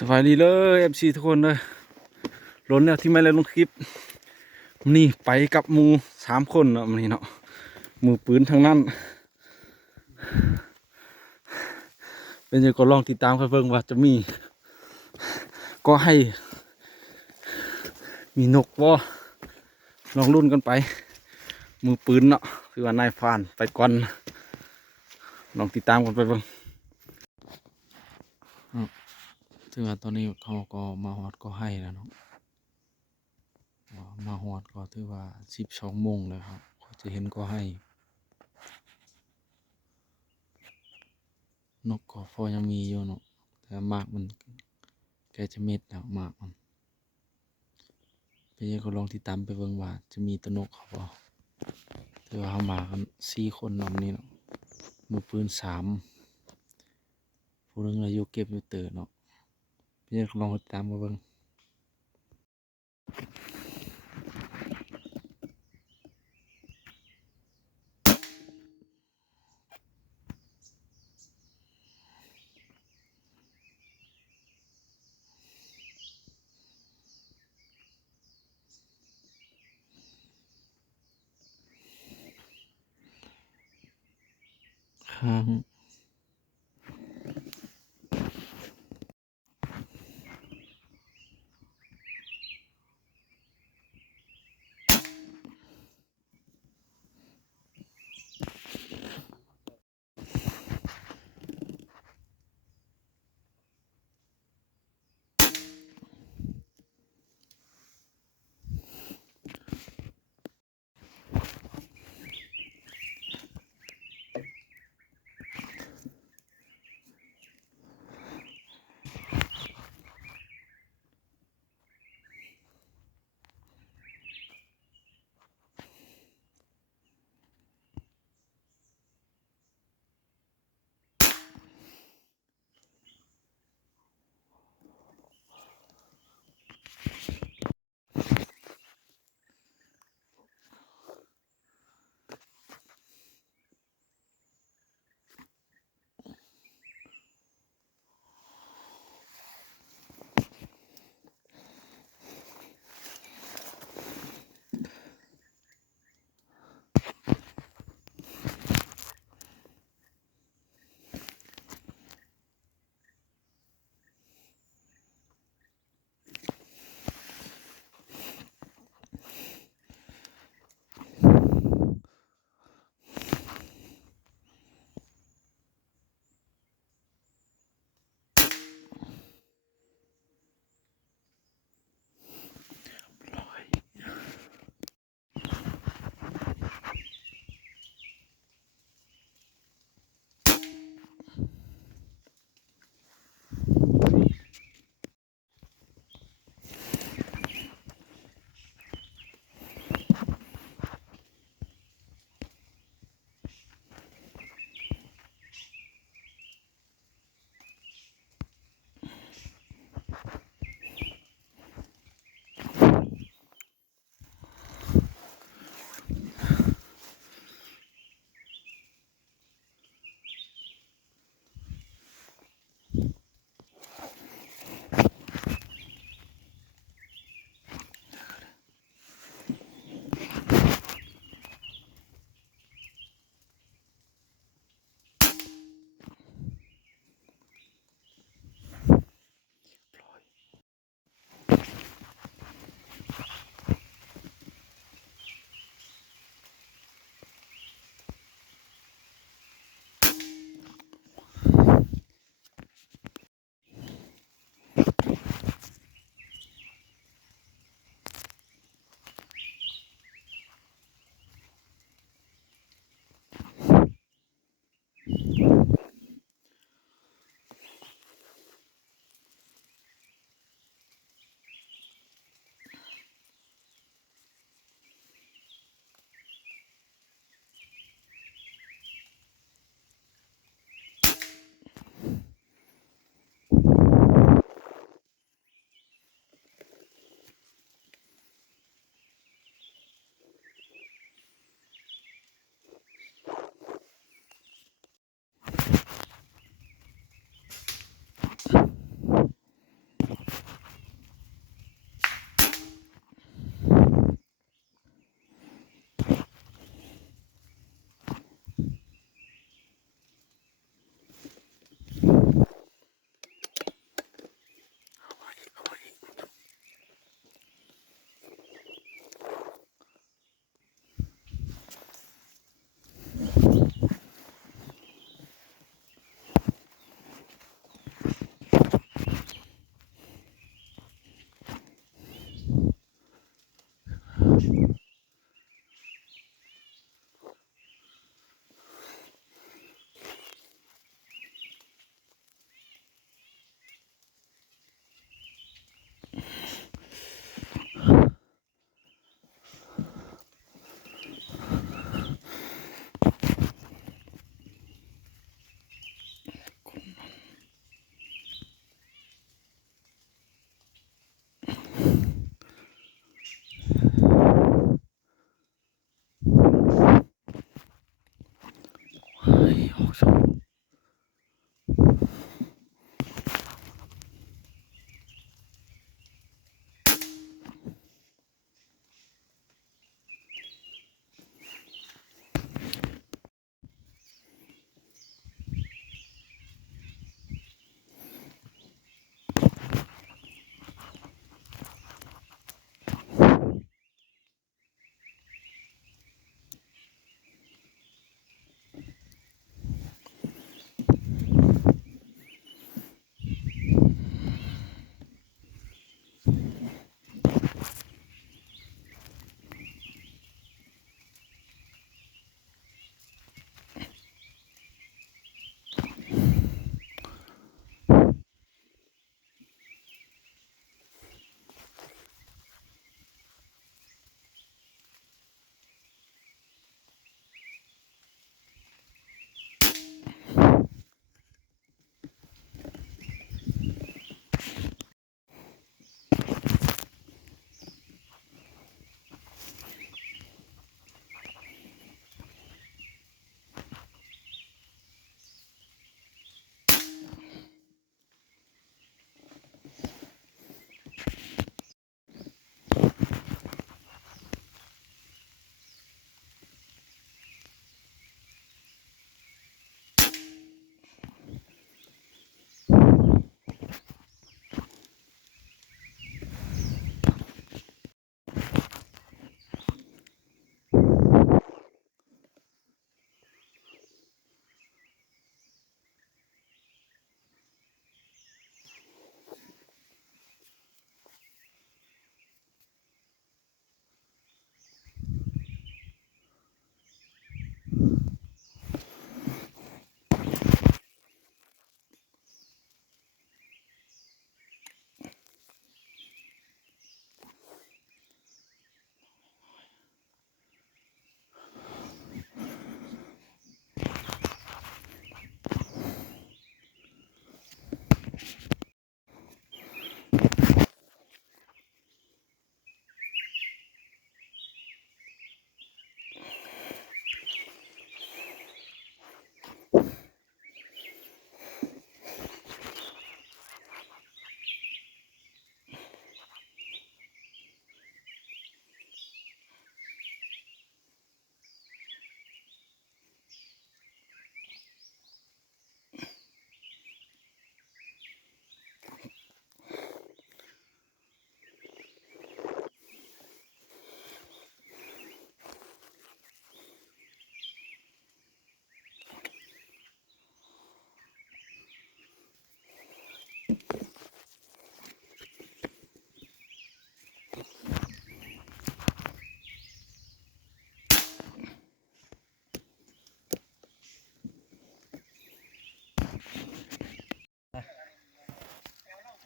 สวัสดีเลยFC ทุกคนเลยล้นเนี่ยที่ไม่ได้ลงคลิปนี่ไปกับหมู3 คนเนาะมันนี่เนาะมือปืนทั้งนั้นเป็นยังก็ลองติดตามกันเพิ่งว่าจะมีก็ให้มีนกว่าลองรุ่นกันไปมือปืนเนาะคือว่านายฟานไปก่อนลองติดตามกันไปเพิ่งซึ่งว่าตอนนี้เขาก็มาฮอดก็ให้แล้วเนาะมาฮอดก็ถือว่า12 โมงแล้วครับเขาจะเห็นก็ให้นกก็พอยังมีอยู่เนาะแต่หมากมันแกจะเม็ดแล้วหมากมันเป็นยังก็ลองติดตามไปเบิ่งว่าจะมีตัวนกเขาบ่ถือว่าเขามากัน4 คนนำนี้เนาะมือปืน3ผู้หนึงอายุเก็บอยู่เตอเนาะเป็นยังก็ลองติดตามมาเบิ่งข้าง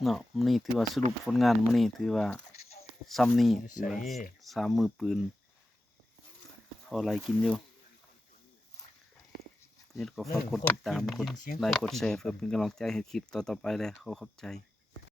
เนาะมื้อนี้ถือว่าสรุปผลงานมื้อนี้ถือว่าซ้ำนี่ถือว่าสามมือปืนพออะไรกินอยู่นี่ก็ฝากกดติดตามกดไลค์กดแชร์เพื่อเป็นกำลังใจให้คลิปต่อๆไปเลยขอขอบใจ